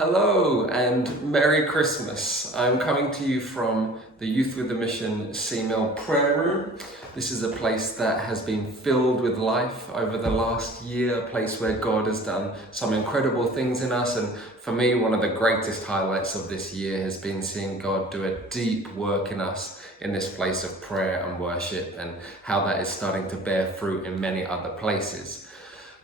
Hello and Merry Christmas. I'm coming to you from the Youth with a Mission Seamill Prayer Room. This is a place that has been filled with life over the last year, a place where God has done some incredible things in us. And for me, one of the greatest highlights of this year has been seeing God do a deep work in us in this place of prayer and worship, and how that is starting to bear fruit in many other places.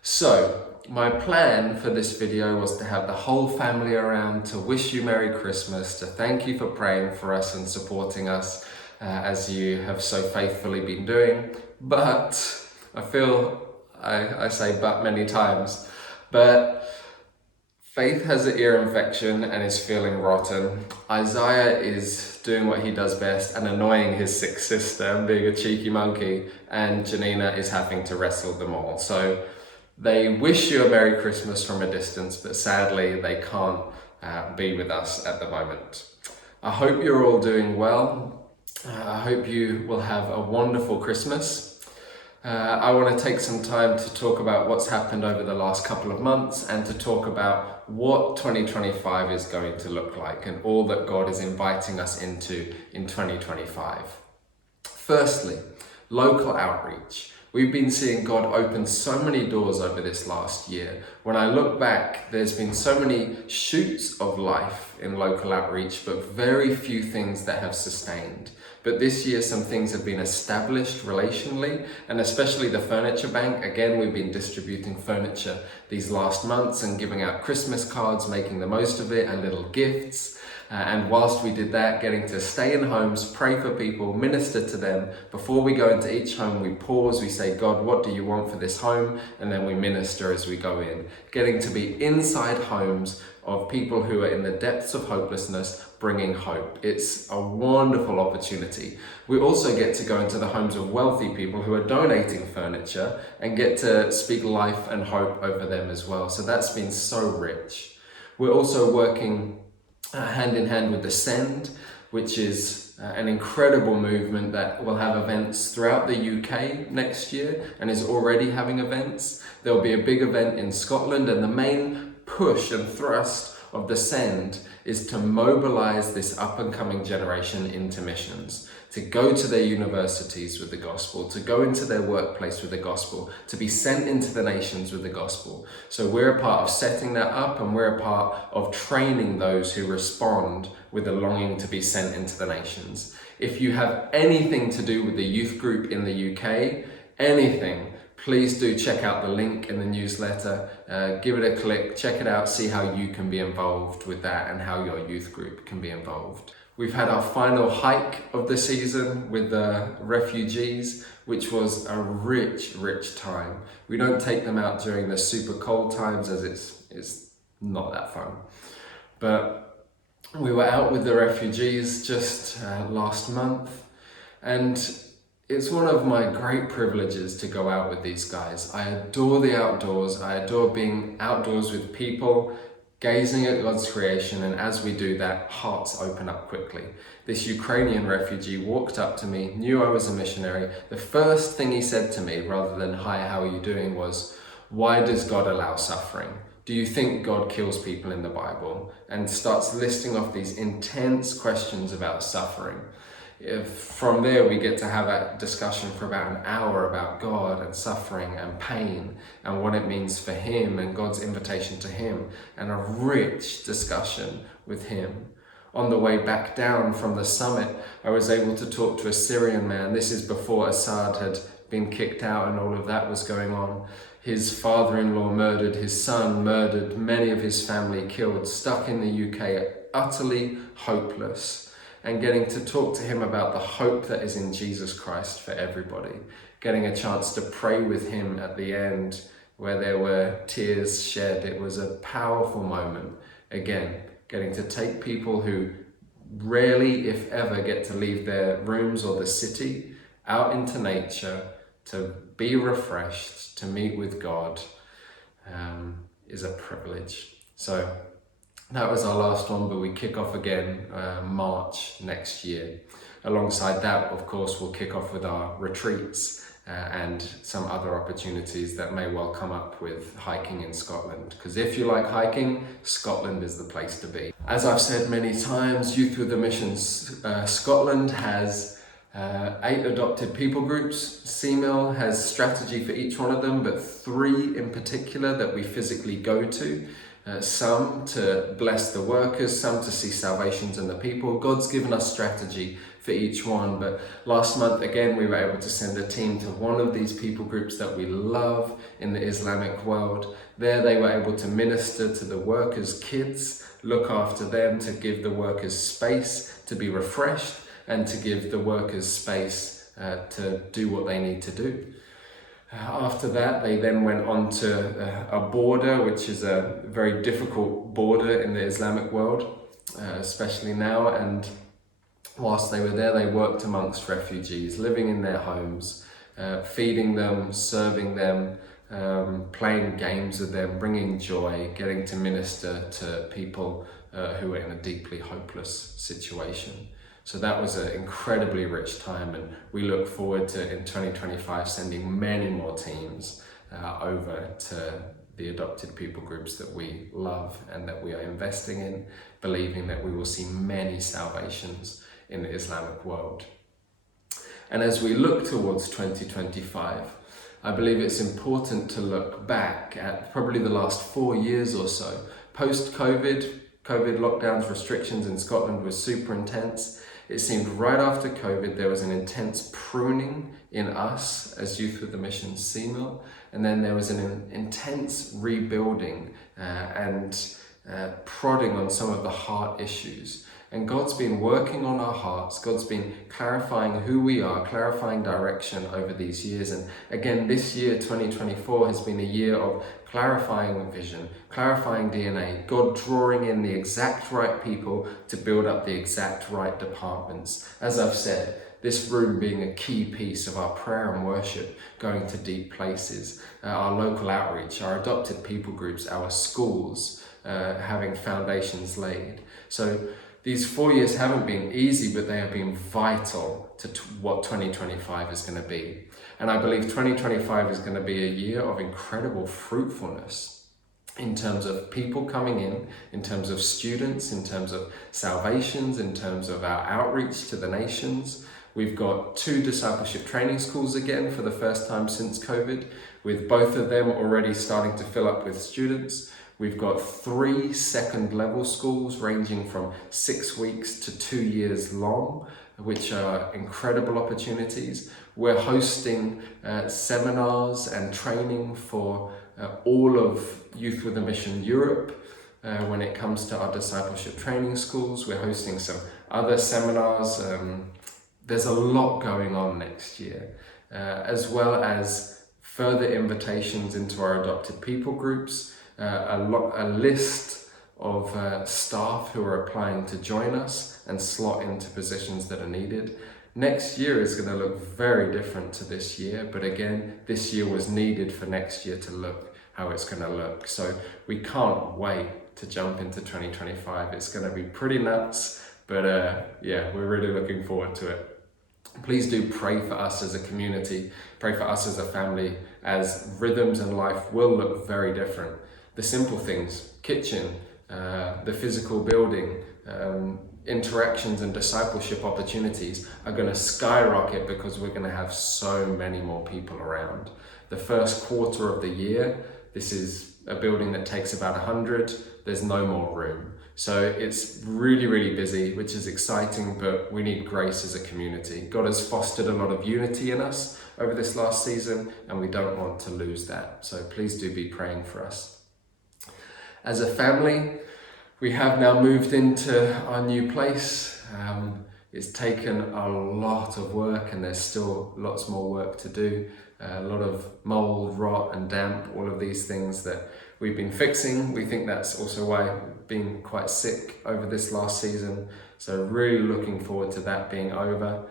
So, my plan for this video was to have the whole family around to wish you Merry Christmas, to thank you for praying for us and supporting us as you have so faithfully been doing. But I feel I say but many times, but Faith has an ear infection and is feeling rotten. Isaiah is doing what he does best and annoying his sick sister and being a cheeky monkey, and Janina is having to wrestle them all. So they wish you a Merry Christmas from a distance, but sadly they can't be with us at the moment. I hope you're all doing well. I hope you will have a wonderful Christmas. I want to take some time to talk about what's happened over the last couple of months and to talk about what 2025 is going to look like and all that God is inviting us into in 2025. Firstly, local outreach. We've been seeing God open so many doors over this last year. When I look back, there's been so many shoots of life in local outreach, but very few things that have sustained. But this year, some things have been established relationally, and especially the furniture bank. Again, we've been distributing furniture these last months and giving out Christmas cards, making the most of it, and little gifts. And whilst we did that, getting to stay in homes, pray for people, minister to them. Before we go into each home, we pause, we say, God, what do you want for this home? And then we minister as we go in. Getting to be inside homes of people who are in the depths of hopelessness, bringing hope. It's a wonderful opportunity. We also get to go into the homes of wealthy people who are donating furniture and get to speak life and hope over them as well. So that's been so rich. We're also working hand in hand with the Send, which is an incredible movement that will have events throughout the UK next year and is already having events. There'll be a big event in Scotland, and the main push and thrust of the Send is to mobilize this up and coming generation into missions, to go to their universities with the gospel, to go into their workplace with the gospel, to be sent into the nations with the gospel. So we're a part of setting that up, and we're a part of training those who respond with a longing to be sent into the nations. If you have anything to do with the youth group in the UK, anything, please do check out the link in the newsletter, give it a click, check it out, see how you can be involved with that and how your youth group can be involved. We've had our final hike of the season with the refugees, which was a rich time. We don't take them out during the super cold times, as it's not that fun. But we were out with the refugees just last month, and it's one of my great privileges to go out with these guys. I adore the outdoors. I adore being outdoors with people, gazing at God's creation, and as we do that, hearts open up quickly. This Ukrainian refugee walked up to me, knew I was a missionary. The first thing he said to me, rather than, "Hi, how are you doing?" was, "Why does God allow suffering? Do you think God kills people in the Bible?" And starts listing off these intense questions about suffering. From there, we get to have a discussion for about an hour about God and suffering and pain and what it means for him and God's invitation to him, and a rich discussion with him. On the way back down from the summit, I was able to talk to a Syrian man. This is before Assad had been kicked out and all of that was going on. His father-in-law murdered, his son murdered, many of his family killed, stuck in the UK, utterly hopeless. And getting to talk to him about the hope that is in Jesus Christ for everybody. Getting a chance to pray with him at the end where there were tears shed. It was a powerful moment. Again, getting to take people who rarely, if ever, get to leave their rooms or the city out into nature to be refreshed, to meet with God, is a privilege. So that was our last one, but we kick off again March next year. Alongside that, of course, we'll kick off with our retreats and some other opportunities that may well come up with hiking in Scotland. Because if you like hiking, Scotland is the place to be. As I've said many times, Youth with a Mission Scotland has 8 adopted people groups. CMIL has strategy for each one of them, but 3 in particular that we physically go to. Some to bless the workers, some to see salvations in the people. God's given us strategy for each one, but last month again we were able to send a team to one of these people groups that we love in the Islamic world. There they were able to minister to the workers' kids, look after them, to give the workers space to be refreshed and to give the workers space to do what they need to do. After that, they then went on to a border, which is a very difficult border in the Islamic world, especially now. And whilst they were there, they worked amongst refugees, living in their homes, feeding them, serving them, playing games with them, bringing joy, getting to minister to people who were in a deeply hopeless situation. So that was an incredibly rich time, and we look forward to, in 2025, sending many more teams over to the adopted people groups that we love and that we are investing in, believing that we will see many salvations in the Islamic world. And as we look towards 2025, I believe it's important to look back at probably the last 4 years or so. Post-COVID, COVID lockdowns, restrictions in Scotland were super intense. It seemed right after COVID there was an intense pruning in us as Youth with the Mission CMIL, and then there was an intense rebuilding and prodding on some of the heart issues. And God's been working on our hearts. God's been clarifying who we are, clarifying direction over these years. And again, this year, 2024, has been a year of clarifying vision, clarifying DNA, God drawing in the exact right people to build up the exact right departments. As I've said, this room being a key piece of our prayer and worship, going to deep places, our local outreach, our adopted people groups, our schools, having foundations laid. So these 4 years haven't been easy, but they have been vital to what 2025 is going to be. And I believe 2025 is going to be a year of incredible fruitfulness in terms of people coming in terms of students, in terms of salvations, in terms of our outreach to the nations. We've got 2 discipleship training schools again for the first time since COVID, with both of them already starting to fill up with students. We've got 3 second level schools ranging from 6 weeks to 2 years long, which are incredible opportunities. We're hosting seminars and training for all of Youth with a Mission Europe. When it comes to our discipleship training schools, we're hosting some other seminars. There's a lot going on next year, as well as further invitations into our adopted people groups, a list of staff who are applying to join us and slot into positions that are needed. Next year is going to look very different to this year, but again, this year was needed for next year to look how it's going to look. So we can't wait to jump into 2025. It's going to be pretty nuts, but yeah, we're really looking forward to it. Please do pray for us as a community, pray for us as a family, as rhythms and life will look very different. The simple things, kitchen, the physical building, interactions and discipleship opportunities are going to skyrocket because we're going to have so many more people around. The first quarter of the year, this is a building that takes about 100, there's no more room. So it's really, really busy, which is exciting, but we need grace as a community. God has fostered a lot of unity in us over this last season, and we don't want to lose that. So please do be praying for us. As a family, we have now moved into our new place. It's taken a lot of work, and there's still lots more work to do. A lot of mold, rot and damp, all of these things that we've been fixing. We think that's also why we've been quite sick over this last season. So really looking forward to that being over,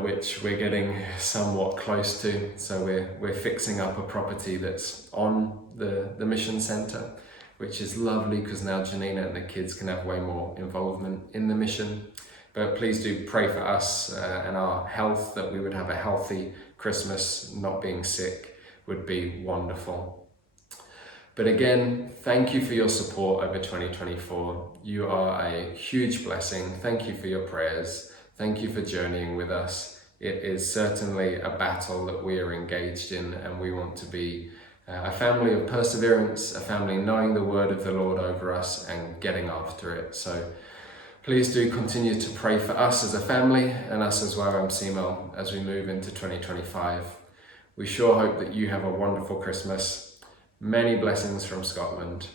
which we're getting somewhat close to. So we're fixing up a property that's on the mission centre, which is lovely because now Janina and the kids can have way more involvement in the mission. But please do pray for us and our health, that we would have a healthy Christmas not being sick would be wonderful. But again, thank you for your support over 2024. You are a huge blessing. Thank you for your prayers. Thank you for journeying with us. It is certainly a battle that we are engaged in, and we want to be a family of perseverance, a family knowing the word of the Lord over us and getting after it. So please do continue to pray for us as a family and us as YWAM as we move into 2025. We sure hope that you have a wonderful Christmas. Many blessings from Scotland.